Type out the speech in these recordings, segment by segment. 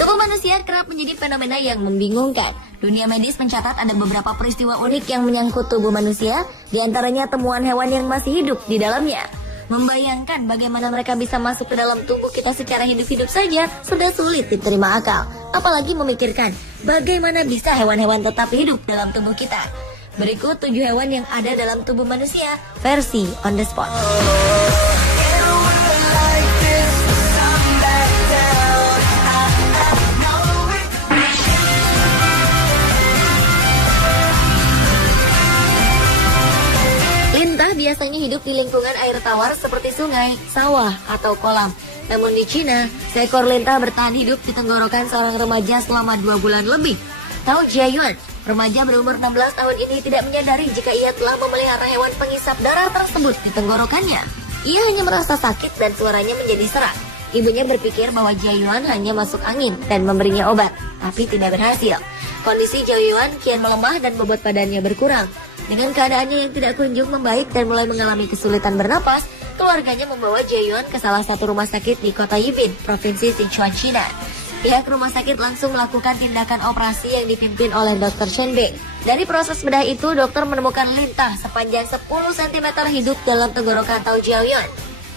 Tubuh manusia kerap menjadi fenomena yang membingungkan. Dunia medis mencatat ada beberapa peristiwa unik yang menyangkut tubuh manusia, di antaranya temuan hewan yang masih hidup di dalamnya. Membayangkan bagaimana mereka bisa masuk ke dalam tubuh kita secara hidup-hidup saja sudah sulit diterima akal. Apalagi memikirkan bagaimana bisa hewan-hewan tetap hidup dalam tubuh kita. Berikut 7 hewan yang ada dalam tubuh manusia versi on the spot. Lintah biasanya hidup di lingkungan air tawar seperti sungai, sawah, atau kolam. Namun di Cina, seekor lintah bertahan hidup di tenggorokan seorang remaja selama 2 bulan lebih. Tao Jiayuan, remaja berumur 16 tahun ini tidak menyadari jika ia telah memelihara hewan penghisap darah tersebut di tenggorokannya. Ia hanya merasa sakit dan suaranya menjadi serak. Ibunya berpikir bahwa Jiayuan hanya masuk angin dan memberinya obat, tapi tidak berhasil. Kondisi Jiayuan kian melemah dan bobot badannya berkurang. Dengan keadaannya yang tidak kunjung membaik dan mulai mengalami kesulitan bernapas, keluarganya membawa Jiayuan ke salah satu rumah sakit di kota Yibin, Provinsi Sichuan, China. Pihak rumah sakit langsung melakukan tindakan operasi yang dipimpin oleh Dr. Chen Bing. Dari proses bedah itu, dokter menemukan lintah sepanjang 10 cm hidup dalam tenggorokan Tao Jiayuan.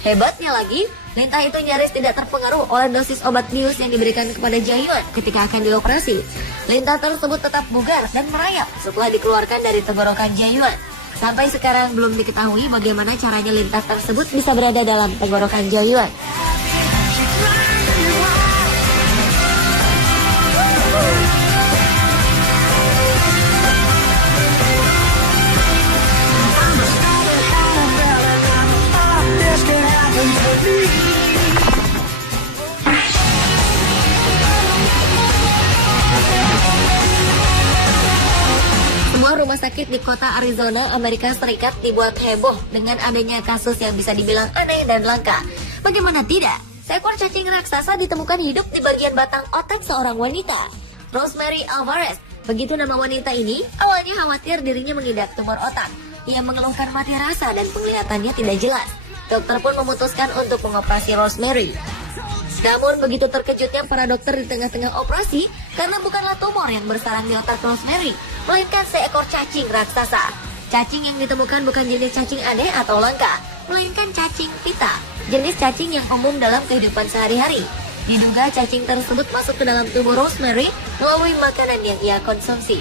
Hebatnya lagi, lintah itu nyaris tidak terpengaruh oleh dosis obat bius yang diberikan kepada Jiayuan ketika akan dioperasi. Lintah tersebut tetap bugar dan merayap setelah dikeluarkan dari tenggorokan Jiayuan. Sampai sekarang belum diketahui bagaimana caranya lintah tersebut bisa berada dalam tenggorokan Jiayuan. Sebuah rumah sakit di kota Arizona, Amerika Serikat dibuat heboh dengan adanya kasus yang bisa dibilang aneh dan langka. Bagaimana tidak? Seekor cacing raksasa ditemukan hidup di bagian batang otak seorang wanita. Rosemary Alvarez, begitu nama wanita ini, awalnya khawatir dirinya mengidap tumor otak. Ia mengeluhkan mati rasa dan penglihatannya tidak jelas. Dokter pun memutuskan untuk mengoperasi Rosemary. Namun begitu terkejutnya para dokter di tengah-tengah operasi karena bukanlah tumor yang bersarang di otak Rosemary, melainkan seekor cacing raksasa. Cacing yang ditemukan bukan jenis cacing aneh atau langka, melainkan cacing pita, jenis cacing yang umum dalam kehidupan sehari-hari. Diduga cacing tersebut masuk ke dalam tubuh Rosemary melalui makanan yang ia konsumsi.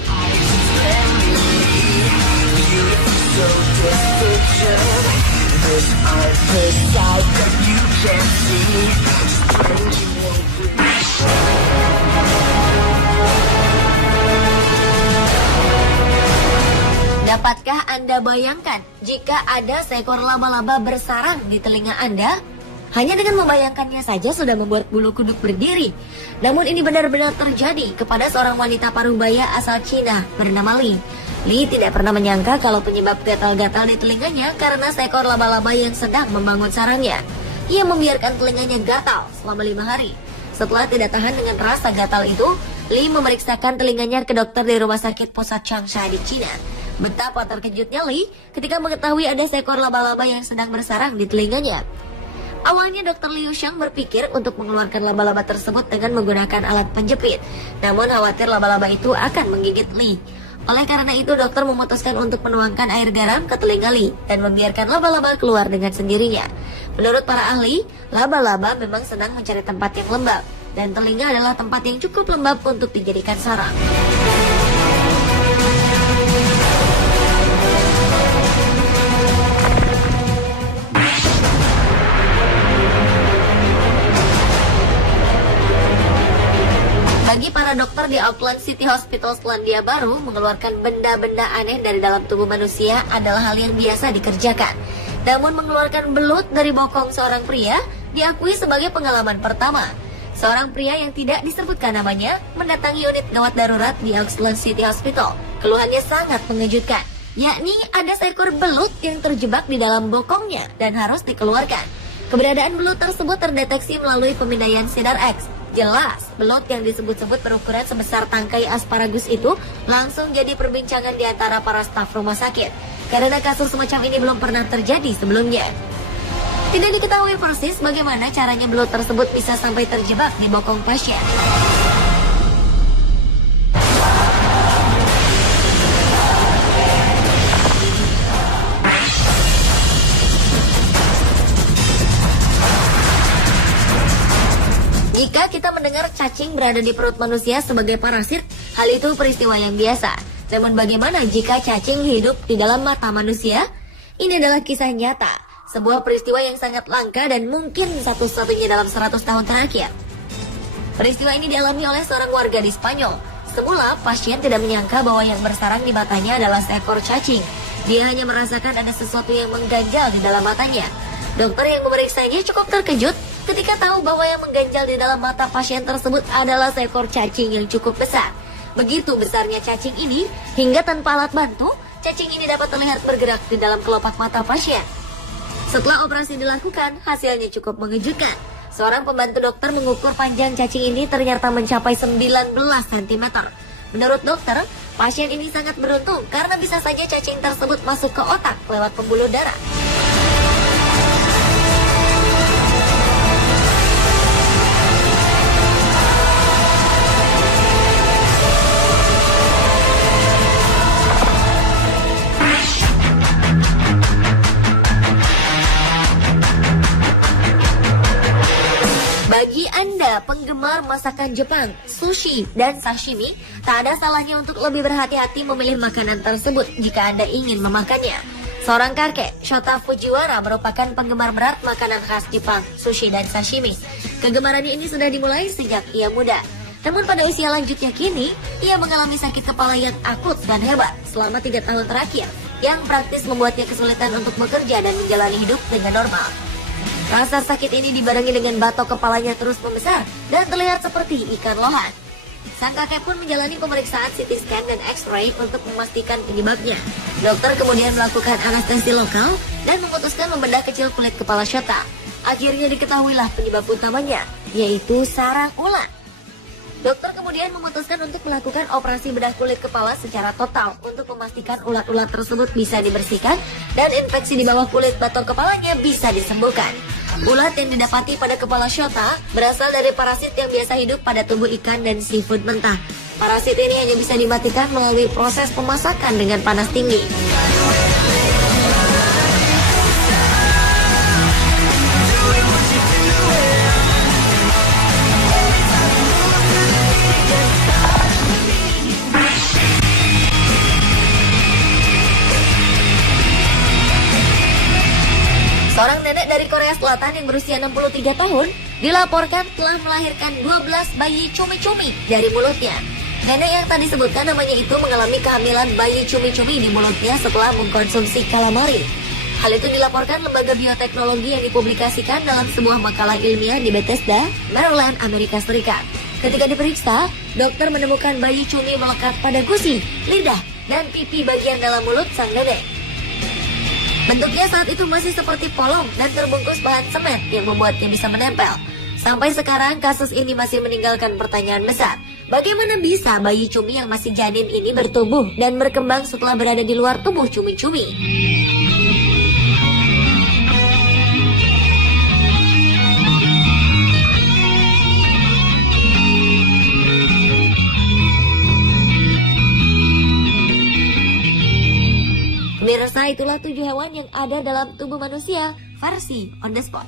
Dapatkah Anda bayangkan jika ada seekor laba-laba bersarang di telinga Anda? Hanya dengan membayangkannya saja sudah membuat bulu kuduk berdiri. Namun ini benar-benar terjadi kepada seorang wanita parubaya asal Cina bernama Li. Li tidak pernah menyangka kalau penyebab gatal-gatal di telinganya karena seekor laba-laba yang sedang membangun sarangnya. Ia membiarkan telinganya gatal selama 5 hari. Setelah tidak tahan dengan rasa gatal itu, Li memeriksakan telinganya ke dokter di rumah sakit pusat Changsha di Cina. Betapa terkejutnya Li ketika mengetahui ada seekor laba-laba yang sedang bersarang di telinganya. Awalnya Dr. Liu Shang berpikir untuk mengeluarkan laba-laba tersebut dengan menggunakan alat penjepit. Namun khawatir laba-laba itu akan menggigit Li. Oleh karena itu dokter memutuskan untuk menuangkan air garam ke telinga Li dan membiarkan laba-laba keluar dengan sendirinya. Menurut para ahli, laba-laba memang senang mencari tempat yang lembab, dan telinga adalah tempat yang cukup lembab untuk dijadikan sarang. Bagi para dokter di Auckland City Hospital Selandia Baru, mengeluarkan benda-benda aneh dari dalam tubuh manusia adalah hal yang biasa dikerjakan. Namun mengeluarkan belut dari bokong seorang pria diakui sebagai pengalaman pertama. Seorang pria yang tidak disebutkan namanya mendatangi unit gawat darurat di Auckland City Hospital. Keluhannya sangat mengejutkan, yakni ada seekor belut yang terjebak di dalam bokongnya dan harus dikeluarkan. Keberadaan belut tersebut terdeteksi melalui pemindaian sinar X. Jelas, belut yang disebut-sebut berukuran sebesar tangkai asparagus itu langsung jadi perbincangan di antara para staf rumah sakit. Karena kasus semacam ini belum pernah terjadi sebelumnya. Tidak diketahui persis bagaimana caranya belut tersebut bisa sampai terjebak di bokong pasien. Jika kita mendengar cacing berada di perut manusia sebagai parasit, hal itu peristiwa yang biasa. Namun bagaimana jika cacing hidup di dalam mata manusia? Ini adalah kisah nyata, sebuah peristiwa yang sangat langka dan mungkin satu-satunya dalam 100 tahun terakhir. Peristiwa ini dialami oleh seorang warga di Spanyol. Semula, pasien tidak menyangka bahwa yang bersarang di matanya adalah seekor cacing. Dia hanya merasakan ada sesuatu yang mengganjal di dalam matanya. Dokter yang memeriksanya cukup terkejut ketika tahu bahwa yang mengganjal di dalam mata pasien tersebut adalah seekor cacing yang cukup besar. Begitu besarnya cacing ini, hingga tanpa alat bantu, cacing ini dapat terlihat bergerak di dalam kelopak mata pasien. Setelah operasi dilakukan, hasilnya cukup mengejutkan. Seorang pembantu dokter mengukur panjang cacing ini ternyata mencapai 19 cm. Menurut dokter, pasien ini sangat beruntung karena bisa saja cacing tersebut masuk ke otak lewat pembuluh darah. Bagi Anda penggemar masakan Jepang, sushi, dan sashimi, tak ada salahnya untuk lebih berhati-hati memilih makanan tersebut jika Anda ingin memakannya. Seorang kakek, Shota Fujiwara, merupakan penggemar berat makanan khas Jepang, sushi, dan sashimi. Kegemarannya ini sudah dimulai sejak ia muda. Namun pada usia lanjutnya kini, ia mengalami sakit kepala yang akut dan hebat selama 3 tahun terakhir, yang praktis membuatnya kesulitan untuk bekerja dan menjalani hidup dengan normal. Rasa sakit ini dibarengi dengan batok kepalanya terus membesar dan terlihat seperti ikan lohan. Sang kakek pun menjalani pemeriksaan CT scan dan X-ray untuk memastikan penyebabnya. Dokter kemudian melakukan anestesi lokal dan memutuskan membedah kecil kulit kepala Shota. Akhirnya diketahuilah penyebab utamanya, yaitu sarang ulat. Dokter kemudian memutuskan untuk melakukan operasi bedah kulit kepala secara total untuk memastikan ulat-ulat tersebut bisa dibersihkan dan infeksi di bawah kulit batok kepalanya bisa disembuhkan. Ulat yang didapati pada kepala Shota berasal dari parasit yang biasa hidup pada tubuh ikan dan seafood mentah. Parasit ini hanya bisa dimatikan melalui proses pemasakan dengan panas tinggi. Seorang nenek dari Korea Selatan yang berusia 63 tahun dilaporkan telah melahirkan 12 bayi cumi-cumi dari mulutnya. Nenek yang tadi disebutkan namanya itu mengalami kehamilan bayi cumi-cumi di mulutnya setelah mengkonsumsi calamari. Hal itu dilaporkan lembaga bioteknologi yang dipublikasikan dalam sebuah makalah ilmiah di Bethesda, Maryland, Amerika Serikat. Ketika diperiksa, dokter menemukan bayi cumi melekat pada gusi, lidah, dan pipi bagian dalam mulut sang nenek. Bentuknya saat itu masih seperti polong dan terbungkus bahan semen yang membuatnya bisa menempel. Sampai sekarang kasus ini masih meninggalkan pertanyaan besar. Bagaimana bisa bayi cumi yang masih janin ini bertumbuh dan berkembang setelah berada di luar tubuh cumi-cumi? Pemirsa, itulah 7 hewan yang ada dalam tubuh manusia versi on the spot.